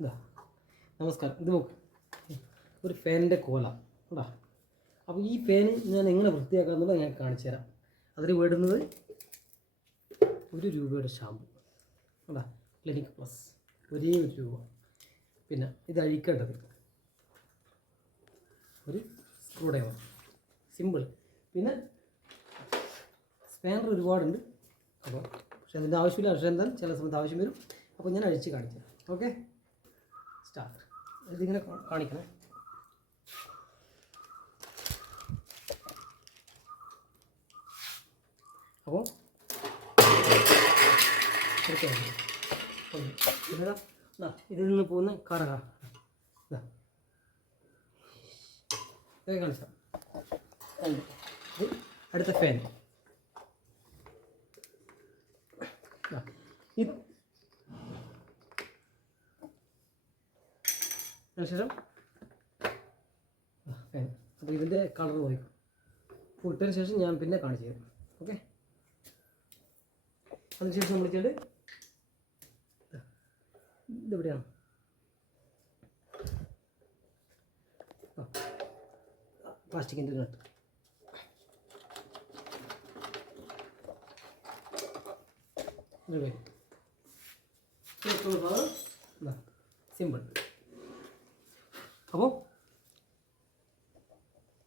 ഇതാ നമസ്കാരം. ഇത് നോക്ക്, ഒരു ഫാനിൻ്റെ കോല കേട്ടോ. അപ്പോൾ ഈ ഫാൻ ഞാൻ എങ്ങനെ വൃത്തിയാക്കാമെന്നുള്ളത് ഞാൻ കാണിച്ചു തരാം. അതിൽ വേണ്ടുന്നത് 1 രൂപയുടെ ഷാമ്പു കേട്ടോ, ക്ലിനിക് പ്ലസ്, ഒരേ 1 രൂപ. പിന്നെ ഇത് അഴിക്കേണ്ടത് ഒരു സ്ക്രൂ ഡ്രൈവർ, സിമ്പിൾ. പിന്നെ സ്പാനർ ഒരുപാടുണ്ട്, അപ്പോൾ പക്ഷേ അതിൻ്റെ ആവശ്യമില്ല. പക്ഷേ എന്തായാലും ചില സമയത്ത് ആവശ്യം വരും. അപ്പോൾ ഞാൻ അഴിച്ച് കാണിച്ചു തരാം. Okay, start. ഇതിങ്ങനെ കാണിക്കണേ. അപ്പോൾ പിന്നെതാ ഇതിൽ നിന്ന് പോകുന്ന കറക കാണിച്ചാൽ അടുത്ത ഫാൻ. അതിനുശേഷം ഫാൻ. അപ്പോൾ ഇതിൻ്റെ കളർ പോയി ഇട്ടതിന് ശേഷം ഞാൻ പിന്നെ കാണിച്ചു തരാം. ഓക്കെ, അതിനുശേഷം നമ്മൾ ചെയ്യേണ്ടത് ഇതെവിടെയാണ്, പ്ലാസ്റ്റിക്കിൻ്റെ നട്ട്. സിമ്പിൾ. അപ്പോൾ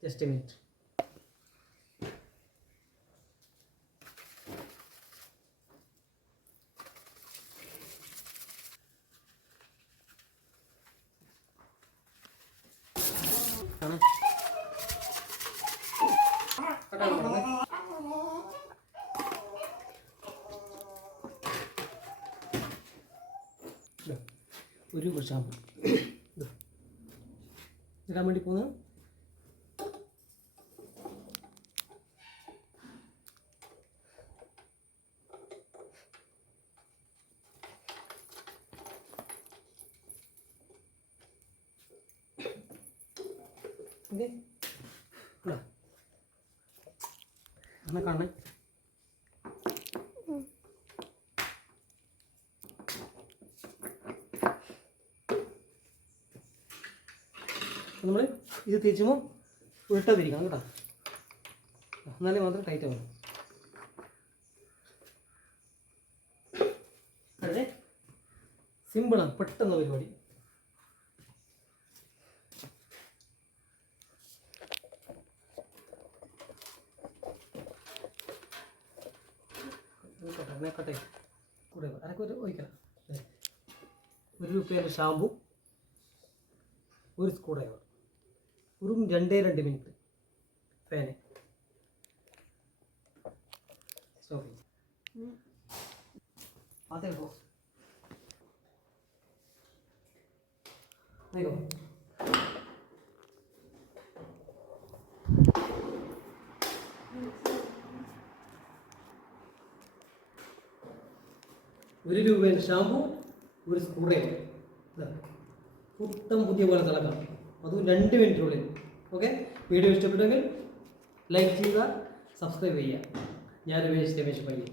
ജസ്റ്റ് എ മിനിറ്റ്. ഒരു ഷാമ്പു ഇടാൻ വേണ്ടി പോകുന്നത്. ഓക്കെ, അങ്ങനെ കാണണേ. നമ്മൾ ഇത് തിരിച്ചുമ്പോൾ ഉരുട്ടാതിരിക്കണം കേട്ടോ, എന്നാലേ മാത്രം ടൈറ്റ് ആവും. അതെ, സിമ്പിളാണ്, പെട്ടെന്ന് പരിപാടി. കട്ടെ കൂടെ അതൊക്കെ ഒഴിക്കണം. 1 രൂപയുടെ ഷാമ്പു, ഒരു സ്ക്രൂ ഡ്രൈവർ, ഒരു 2 മിനിറ്റ് ഫാന് സ്റ്റോപ്പ്. അതേ പോ അയ്യോ, ഒരു രൂപയുടെ ഷാമ്പു, ഒരു സ്ക്രൂ ഡ്രൈവർ. പുതിയ പോലെ തിളക്കാം, അതും 2 മിനിറ്റിനുള്ളിൽ. ഓക്കെ, വീഡിയോ ഇഷ്ടപ്പെട്ടെങ്കിൽ ലൈക്ക് ചെയ്യുക, സബ്സ്ക്രൈബ് ചെയ്യുക. ഞാൻ രമേശ് പയ്യൻ.